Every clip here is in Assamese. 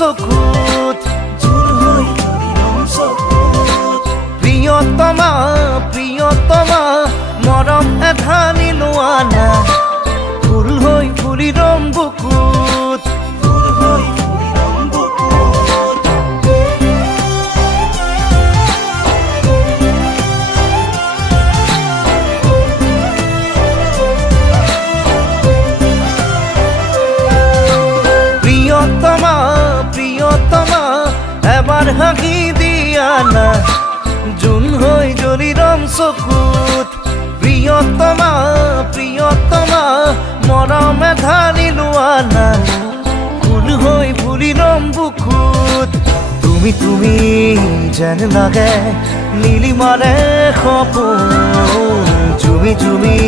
চকুত প্ৰিয়তমা প্ৰিয়তমা মৰম এধানি লোৱা না ফুল হৈ ফুলি ৰম বুকুত প্ৰিয়তমা প্ৰিয়তমা এবাৰ হাঁহি দিয়া না জোন হৈ জ্বলি ৰম চকুত প্ৰিয়তমা প্ৰিয়তমা মৰম এধানি লোৱা না ফুল হৈ ফুলি ৰম বুকুত তুমি তুমি যেন লাগে নীলিমাৰে সপোন জুমি জুমি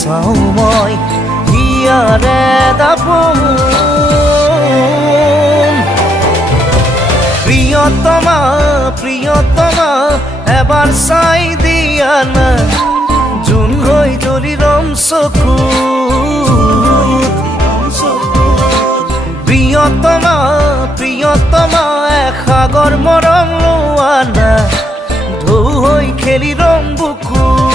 চাওঁ মই হিয়াৰে দাপোন প্ৰিয়তমা প্ৰিয়তমা এবাৰ চাই দিয়া না জোন হৈ জ্বলি ৰম চকুত প্ৰিয়তমা প্ৰিয়তমা এসাগৰ মৰম লোৱা না ঢৌ হৈ খেলি ৰম বুকুত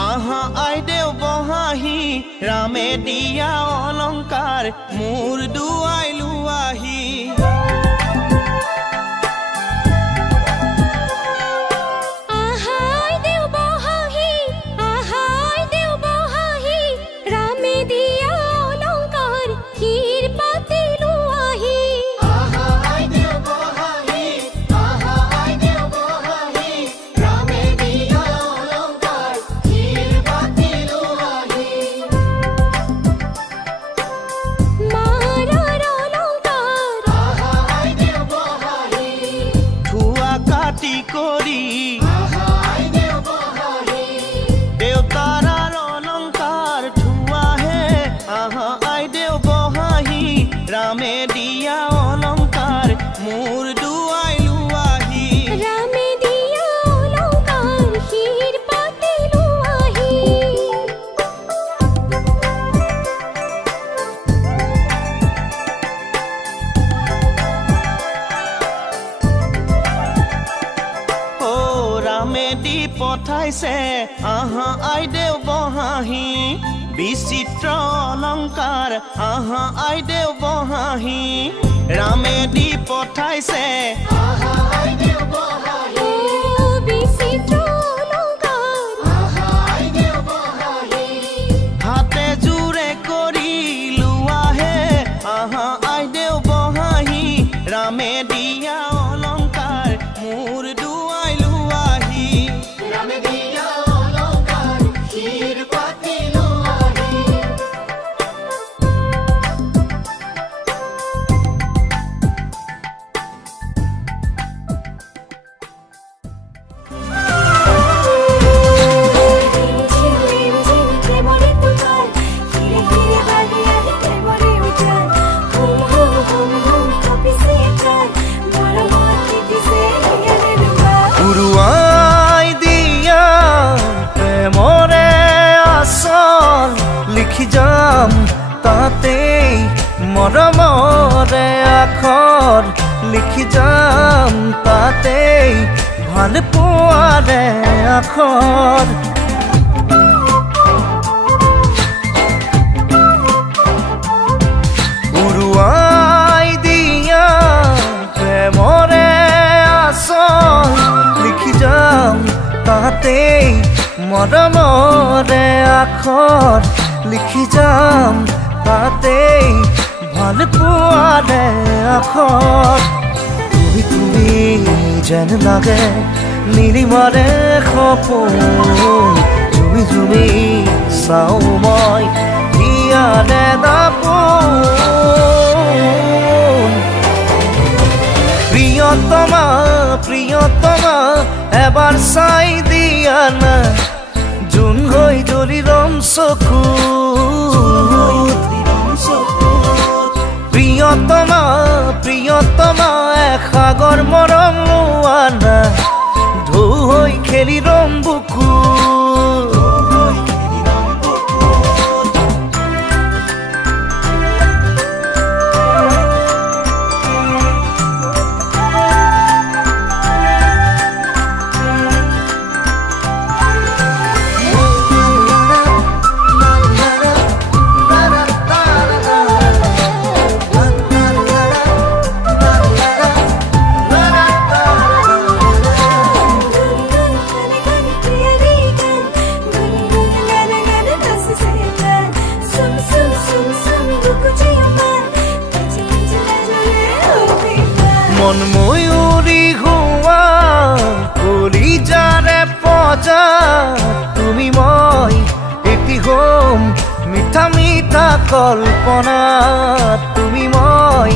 আহা আইদেউ বহাহি ৰামে দিয়া অলংকাৰ মোৰ দুৱাই লোৱাহি কৰি দেউতাৰ অলংকাৰ ধুৱাহে আহা আইদেউ বহাহি ৰামে দিয়া অলংকাৰ মোৰ দুৱাই লোৱাহি ৰামে দিয়া অলংকাৰ শিৰ পাতি লোৱাহি ৰামে দি পঠাইছে আহা আইদেউ বহাহি বিচিত্ৰ অলংকাৰ আহা আইদেউ বহাহি ৰামে দি পঠাইছে আহা আইদেউ বহাহি বিচিত্ৰ অলংকাৰ আহা আইদেউ বহাহি হাতে জোৰে কৰি লোৱাহে আহা আইদেউ বহাহি ৰামে দিয়া অলংকাৰ মোৰ দুৱাই লোৱাহি ৰামে দিয়া অলংকাৰ শিৰ পাতি লোৱাহি উৰুৱাই দিয়া প্ৰেমৰে আচল লিখি যাম তাতেই মৰমৰে আখৰ লিখি যাম তাতেই ভাল পোৱাৰে আখৰ উৰুৱাই দিয়া প্ৰেমৰে আচল লিখি যাম তাতেই মৰমৰে আখৰ লিখি যাম তাতেই ভাল পোৱাৰে আখৰ তুমি তুমি যেন লাগে নীলিমাৰে সপোন জুমি জুমি চাওঁ মই হিয়াৰে দাপোন প্ৰিয়তমা প্ৰিয়তমা এবাৰ চাই দিয়া না জোন হৈ জ্বলি ৰম চকু প্ৰিয়তমা প্ৰিয়তমা এসাগৰ মৰম লোৱা না ঢৌ হৈ খেলি ৰম বুকু মন ময়ূৰী হোৱা কলিজাৰে পজা তুমি মই এটি হোম মিঠা মিঠা কল্পনা তুমি মই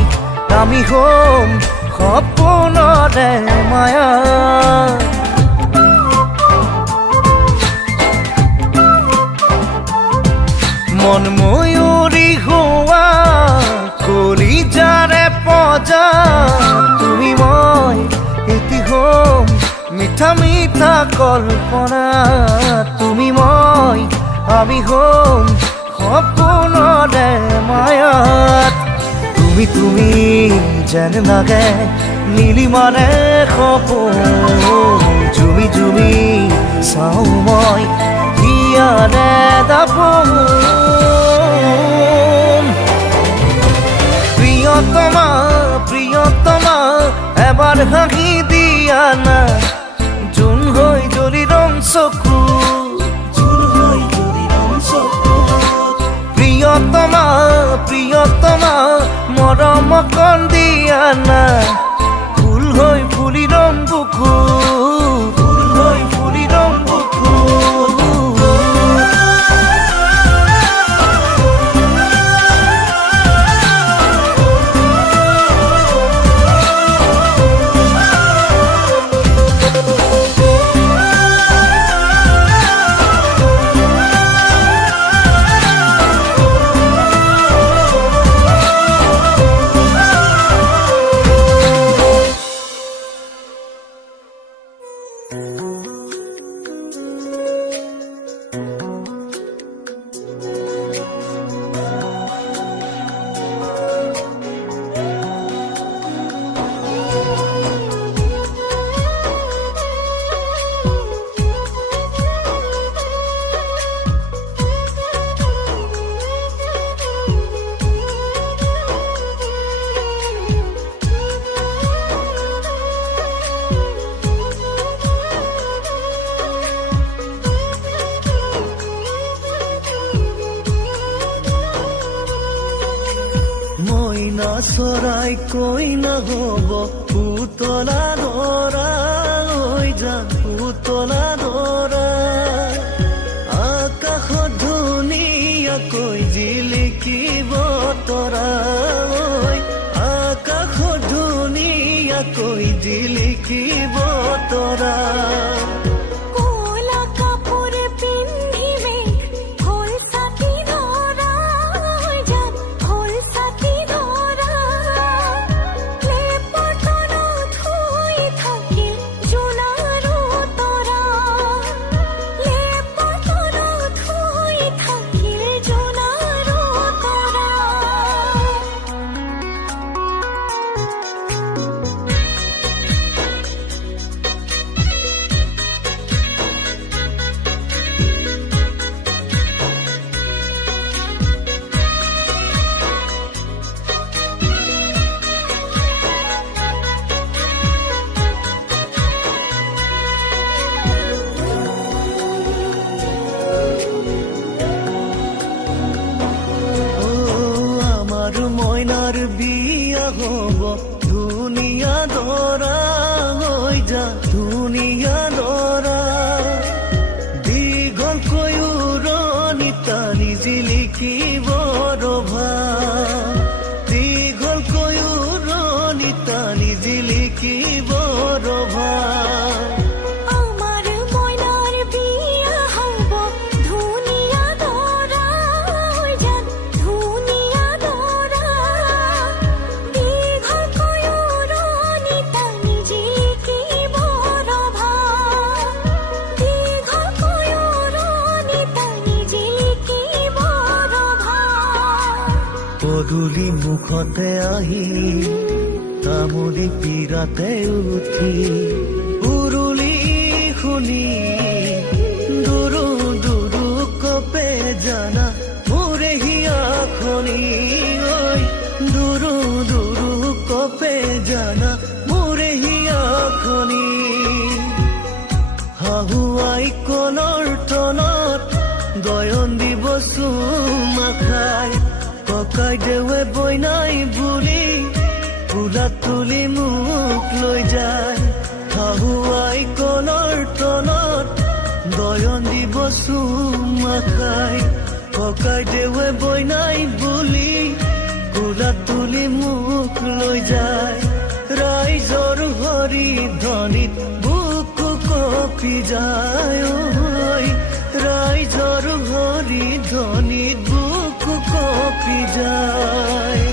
আমি হোম সপোনৰে মায়া মন ময়ূৰী হোৱা কলিজাৰে পজা তুমি মই এটি হোম মিঠা মিঠা কল্পনা তুমি মই আমি হোম সপোনৰে মায়াত তুমি তুমি যেন লাগে নীলিমাৰে সপোন জুমি জুমি চাওঁ মই দাপন প্রিয়তমা প্রিয়তমা এবার হাঁহি দিয়া না জুন হৈ জলি রং চকু প্রিয়তমা প্রিয়তমা মরম কণ দিয়া না ফুল হৈ ফুলি রং বুকু ফুল হৈ ফুলি রং বুকু মইনা চৰাই কইনা হব পুতলা ধৰা হৈ যাম পুতলা ধৰা আকাশত ধুনীয়াকৈ জিলিকিব তৰা ঐ আকাশত ধুনীয়াকৈ জিলিকিব তৰা মইনাৰ বিয়া হব ধুনিয়া দৰা হৈ যা ধুনিয়া দৰা দীঘলকৈ উৰণি টানি জিলিকিব ৰভা দীঘলকৈ উৰণি টানি জিলিকিব ৰভা পদূলি মুখতে আহি তামুলি পীৰাতে উঠি উৰুলি শুনি দুৰু দুৰু কপে জানা মোৰে হিয়াখনি ঐ দুৰু দুৰু কপে জানা মোৰে হিয়াখনি হাহুৱাই কলৰ তনত গয়ন দিব চুমা খাই ককাই দেৱে বইনাই বুলি ফুলা তুলি মোক লৈ যায় হাহুৱাই কলৰ তলত গয়ন দিব চুমা খাই ককাই দেৱে বইনাই বুলি ফুলা তুলি মোক লৈ যায় ৰাইজৰ হৰি ধ্বনিত বুকু কঁপি যায় ৰাইজৰ হৰি ধ্বনিত বুকু কঁপি যায়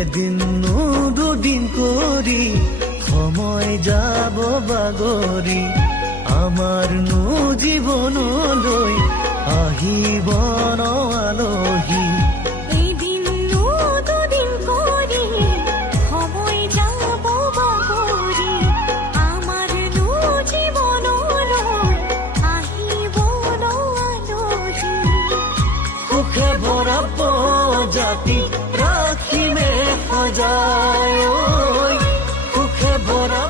এদিন দুদিন কৰি যাব বাগৰি আমাৰ নো জীৱনলৈ আহিব ন আলহী এদিন দুদিন কৰি সময় যাব বাগৰি আমাৰ জীৱনলৈ আহিব ন আলহী সুখে ভৰা জাতি ৰাখিমে সজাই ঐ সুখে ভৰা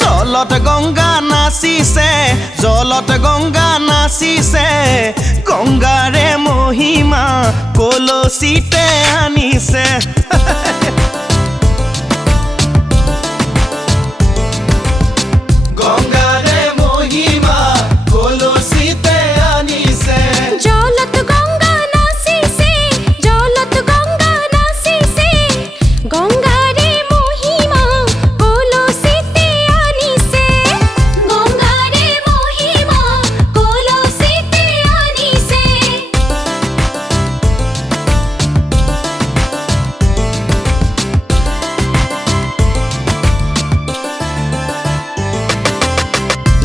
জলত গংগা নাচিছে, জলত গংগা নাচিছে, গংগাৰে মহিমা কলচীতে আনিছে। গংগাৰে মহিমা কলচীতে আনিছে। জলত গংগা নাচিছে, জলত গংগা নাচিছে, গংগাৰে মহিমা কলচীতে আনিছে। গংগাৰে মহিমা কলচীতে আনিছে।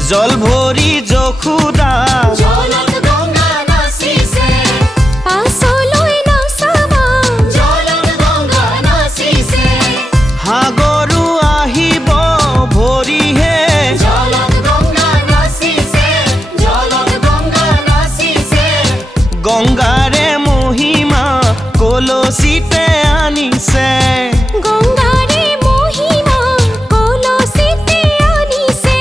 জল ভৰি যশোদা, জলত গংগা নাচিছে, পাছলৈ নাচাবা, জলত গংগা নাচিছে। সাগৰো আহিব ভৰিহে, জলত গংগা নাচিছে, জলত গংগা নাচিছে। গংগাৰে মহিমা কলচীতে আনিছে। গংগাৰে মহিমা কলচীতে আনিছে।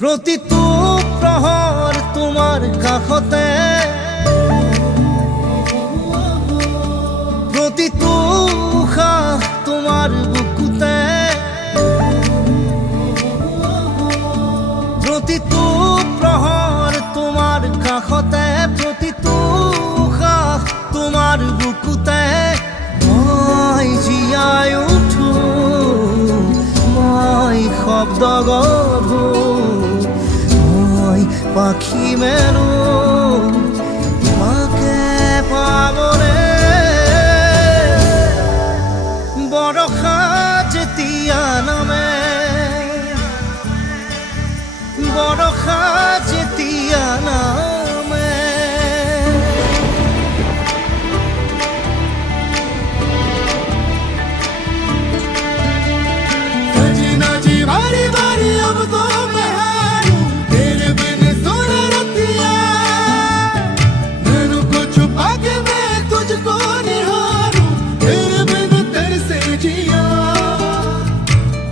প্ৰতিটো প্ৰহৰ তোমাৰ কাষতে, প্ৰতিটো উশাহ তোমাৰ বুকুতে, প্ৰতিটো প্ৰহৰ তোমাৰ কাষতে, প্ৰতিটো উশাহ তোমাৰ বুকুতে। মই জীয়াই উঠো, মই শব্দ গঢ়ো, মই পাখি মেলো তোমাকে পাবলে। বৰষা যেতিয়া নামে, বৰষা যেতিয়া নামে, सजना जी बारी बारी अब तो मैं हारूं, तेरे बिन सुन रतिया, नैनों को छुपा के मैं तुझको निहारूं, तेरे बिन तरसे जिया।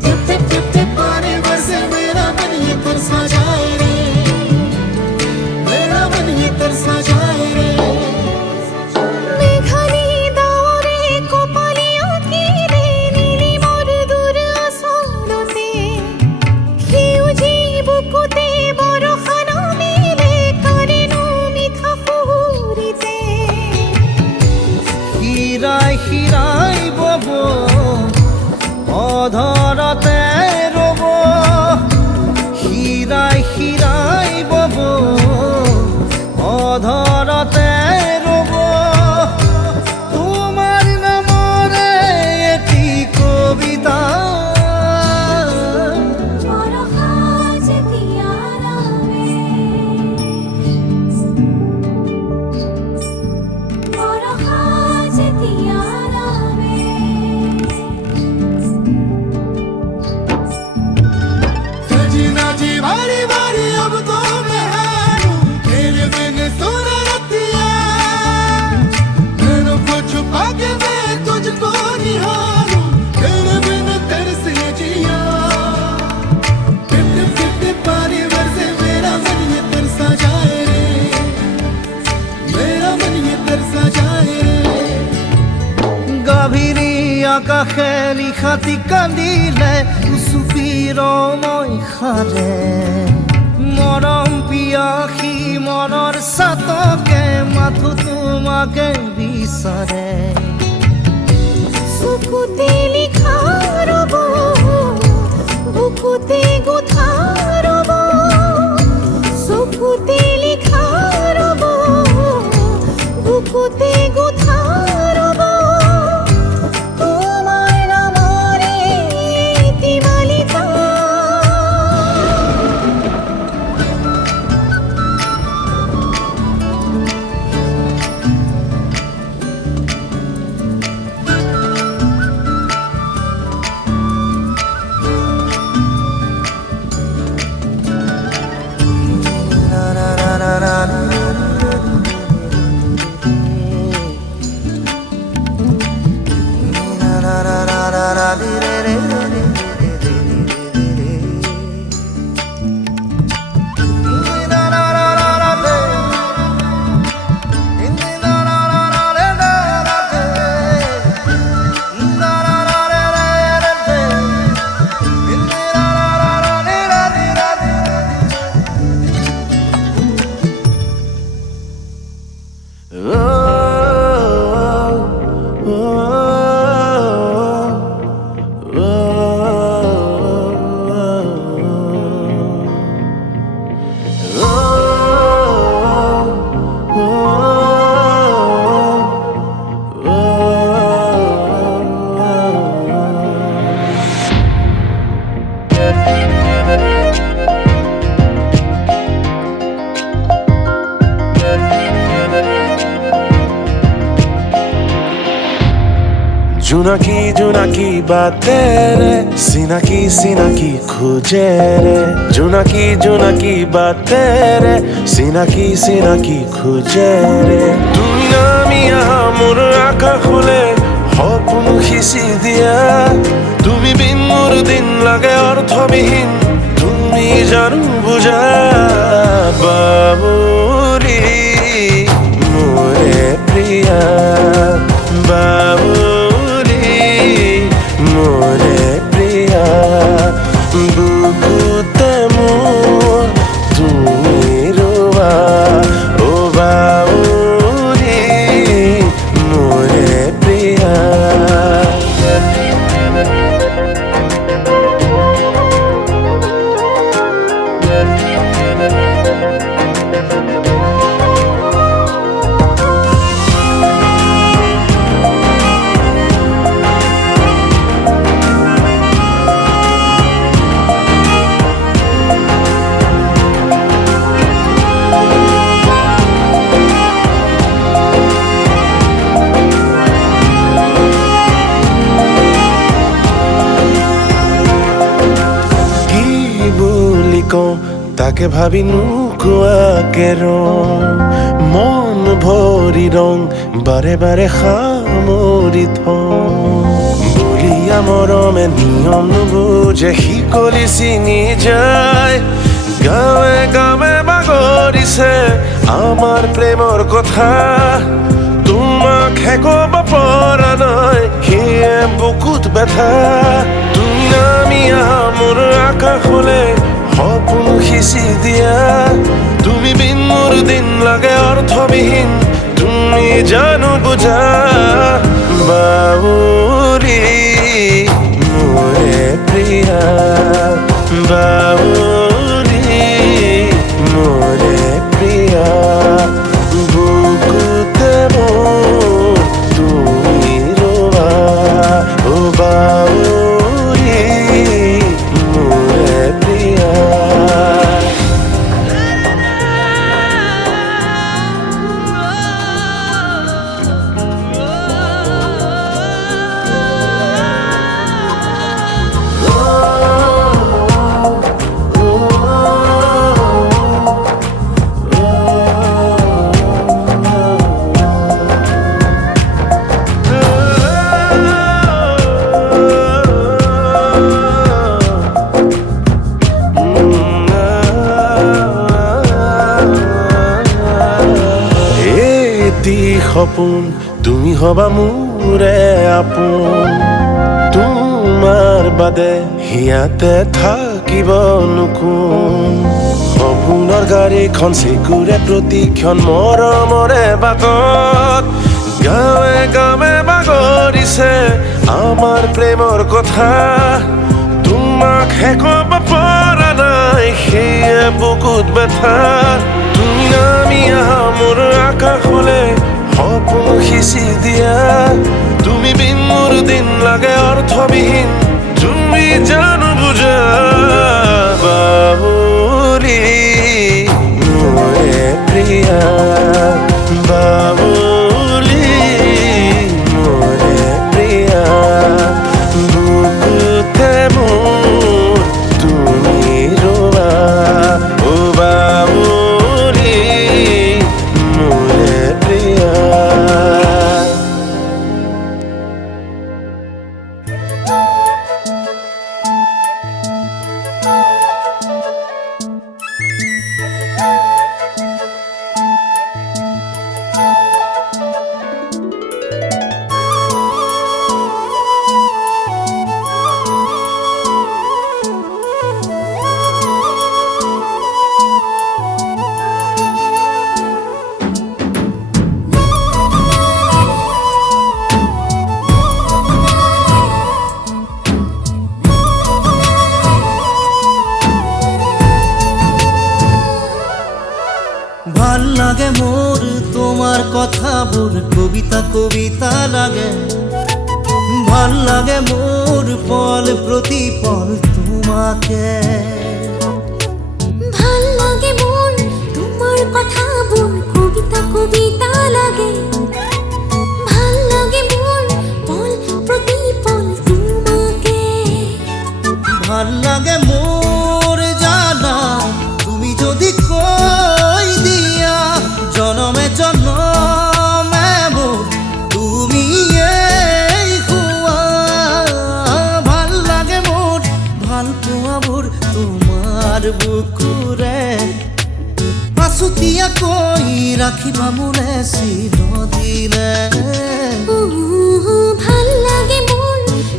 टिप टिप टिप टिप पानी बरसे मेरा मन ये तरसा जाए रे, मेरा मन ये तरसा जाए रे। মেঘালি দাওরে কপালিয়া কি রে নীলি মোর দূর আসরতে, সেউজি বুকুতে বরষা নামিলে কারেনো মিঠা ফুৰিতে। হীৰাই হীৰাই বব অধৰতে ৰব, হীৰাই হীৰাই বব অধৰতে ৰব। তোমাৰ নামৰে এটি কবিতা, বরষা যেতিয়া নামে, বরষা যেতিয়া নামে। सजना जी बारी बारी अब तो मैं हारूं, तेरे बिन सुन रतिया, नैनों को छुपा के मैं तुझको निहारूं, तेरे बिन तरसे जिया। टिप टिप टिप टिप पानी बरसे मेरा मन ये तरसा जाए रे, मेरा मन ये तरसा जाए रे। গভীৰী আকাশে নিশাতি কান্দিলে, উচুপিৰ মই সাৰে। মৰম পিয়াসী মনৰ চাতকে মাথো তোমাকে বিচাৰে। চকুতে লিখা ৰব, বুকুতে গোঠা ৰব, চকুতে লিখা ৰব, বুকুতে গোঠা ৰব। তোমাৰ নামৰে এটি মালিতা, জোনাকি জোনাকি বাতে রে, সিনাকি সিনাকি খুঁজে রে। জোনাকি জোনাকি বাতে রে, সিনাকি সিনাকি খুঁজে রে। তুমি নামিয়া মোৰ আকাশলে সপোন সিঁচি দিয়া, তুমি বিন মোৰ দিন লাগে অৰ্থবিহীন, তুমি জানো বুঝা বাবুৰি মোৰে প্ৰিয়া বাবুৰি মোৰে প্ৰিয়া বুকুতে মোৰ তুমি ৰোৱা ও বাবুৰি মোৰে প্ৰিয়া তাকে ভাবি নোকোৱাকে ৰং মন ভৰি ৰং বাৰে বাৰে সামৰি থওঁ বলিয়া মৰমে নিয়ম নুবুজে শিকলি ছিঙি যায় গাঁৱে গাঁৱে বাগৰিছে আমাৰ প্ৰেমৰ কথা তোমাক হেকব পৰা নাই সেয়ে বুকুত ব্যথা তুমি নামি আহা মোৰ আকাশলে সপোন সিঁচি দিয়া তুমি বিন মোৰ দিন লাগে অৰ্থবিহীন তুমি জানো বুঝা বাবুৰি মোৰে প্ৰিয়া বাবুৰি মোৰে প্ৰিয়া বুকুতে মোৰ তুমি ৰ'বা ও বাবুৰি মোৰে প্ৰিয়া সপোন তুমি হবা মোৰে আপোন তোমাৰ বাদে হিয়াতে থাকিব নোকোন সপোনৰ গাড়ীখন চিকুৰে প্ৰতিক্ষণ মৰমৰে বাটত গাঁৱে গাঁৱে বাগৰিছে আমাৰ প্ৰেমৰ কথা তোমাক হেকব পৰা নাই সেয়ে বুকুত ব্যথা তুমি নামি আহা মোৰ আকাশলে সপোন সিঁচি দিয়া তুমি বিন মোৰ দিন লাগে অৰ্থবিহীন তুমি জানো বুঝা বাবুৰি মোৰে প্ৰিয়া বাবুৰি মোৰে প্ৰিয়া বুকুতে মোৰ তুমি ৰ'বা ও বাবুৰি মোৰে প্ৰিয়া ভাল লাগে মোৰ তোমাৰ কথাবোৰ কবিতা কবিতা লাগে ভাল লাগে মোৰ পল প্ৰতিপল তোমাকে ভাল লাগে মোৰ তোমাৰ কথাবোৰ কবিতা কবিতা লাগে ভাল লাগে মোর পল প্রতিপল তোমাকে ভাল লাগে মোর জানা তুমি যদি কই দিয়া জনমে জনমে মোর তুমি এই খুয়া ভাল লাগে মোর ভাল পোৱাবোৰ তোমাৰ বুকুৰে আছুতীয়াকৈ ৰাখিবা মোলে চিৰদিনে ভাল লাগে মোৰ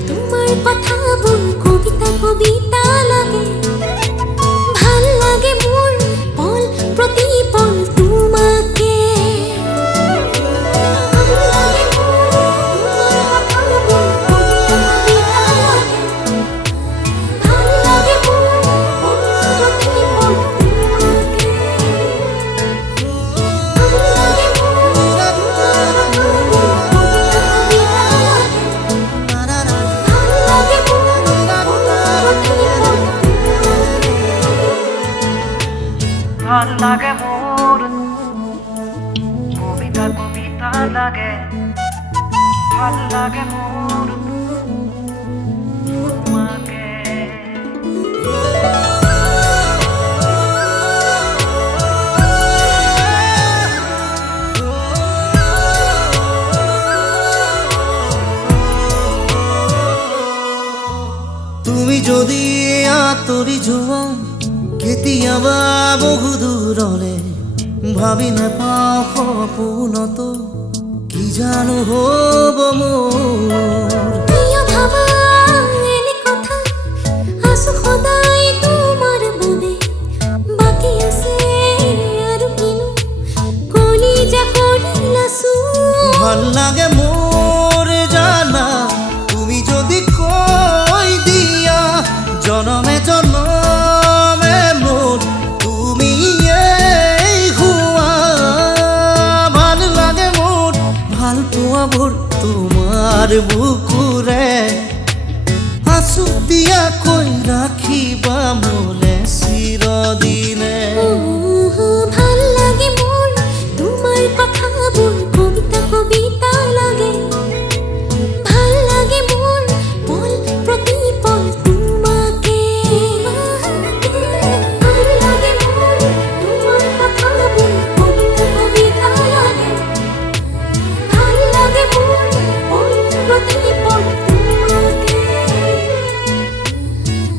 তোমাৰ কথাবোৰ কবিতা কবিতা লাগে ভাল লাগে মোৰ পল প্ৰতি পল তোমাকে ভাল লাগে মোৰ তোমাৰ কথাবোৰ কবিতা কবিতা লাগে ভাল লাগে মোৰ পল প্ৰতি পল তোমাকে ভাল লাগে মোৰ তোমাৰ কথাবোৰ কবিতা কবিতা লাগে ভাল লাগে মোৰ তোমাকে তুমি যদি আঁতৰি যোৱা কেতিয়াবা বহু দূৰলে ভাবি নাপাওঁ সপোনতো কি জানো হ'ব মোৰ কিয় ভাবা এনে কথা আছো সদায় তোমাৰ বাবে বাকী আছে আৰু কিনো কলিজা কৰিলাছো ভাল লাগে মোৰ জানা তুমি যদি কৈ দিয়া জনমে জনমে মোৰ তুমি হোৱা ভাল লাগে মোৰ ভাল পোৱাবোৰ তোমাৰ বুকুৰে আছুতীয়াকৈ ৰাখিবা মোলে চিৰদিনে ভাল লাগে মোৰ তোমাৰ কথাবোৰ কবিতা কবিতা লাগে ভাল লাগে মোৰ পল প্ৰতি পল তোমাকে ভাল লাগে মোৰ তোমাৰ কথাবোৰ কবিতা কবিতা লাগে ভাল লাগে মোৰ পল প্ৰতি পল তোমাকে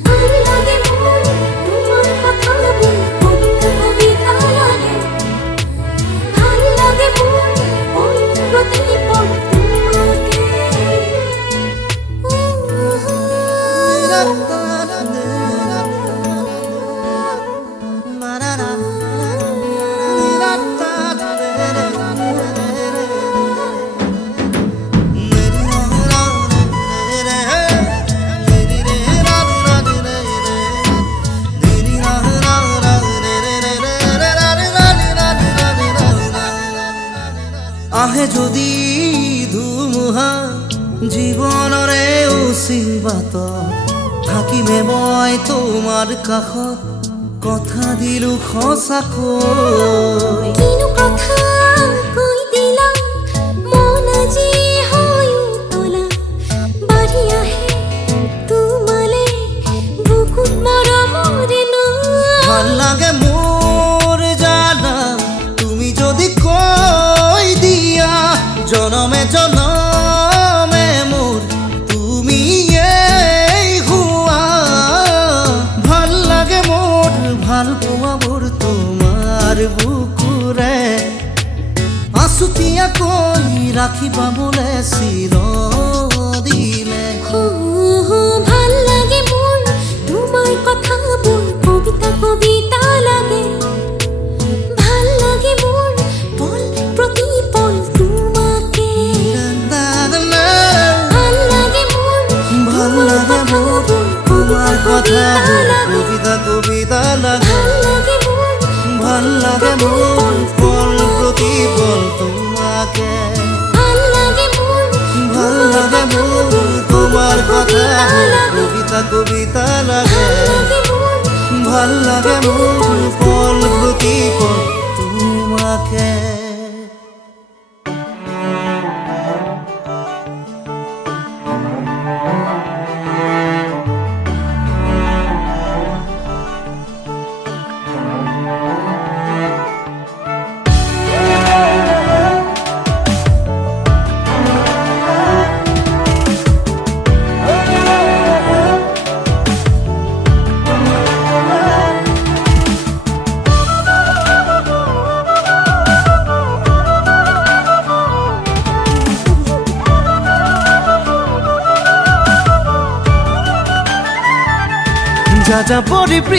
ভাল লাগে মোৰ তোমাৰ কথাবোৰ কবিতা কবিতা লাগে ভাল লাগে মোৰ পল প্ৰতি পল তোমাকে আহে যদি ধুমুহা জীৱনৰে উচিবাত থাকিমে মই তোমাৰ কাষত কথা দিলো সঁচাকৈ কিনো কথা কৈ দিলা মন আজি হৈ উতলা বাঢ়ি আহে তোমালে বুকুত মৰমৰে ভাল লাগে মোৰ জানা তুমি যদি কৈ দিয়া জনমে জনমে মোৰ তুমি হোৱা ভাল লাগে মোৰ ভাল পোৱাবোৰ তোমাৰ বুকুৰে আছুতীয়াকৈ ৰাখিবা মোলে চিৰদিনে ভাল লাগে মোৰ তোমাৰ কথাবোৰ কবিতা কবিতা লাগে ভাল লাগে মোৰ পল প্ৰতি পল তোমাকে ভাল লাগে মোৰ ভাল লাগে মোৰ তোমাৰ কথাবোৰ কবিতা কবিতা লাগে ভাল লাগে মোৰ ভাল লাগে মোৰ পল প্ৰতি পল তোমাকে ভাল লাগে মোৰ ভাল লাগে মোৰ তোমাৰ কথাবোৰ কবিতা কবিতা লাগে ভাল লাগে মোৰ পল প্ৰতি পল তোমাকে যাযাবৰী প্ৰিয়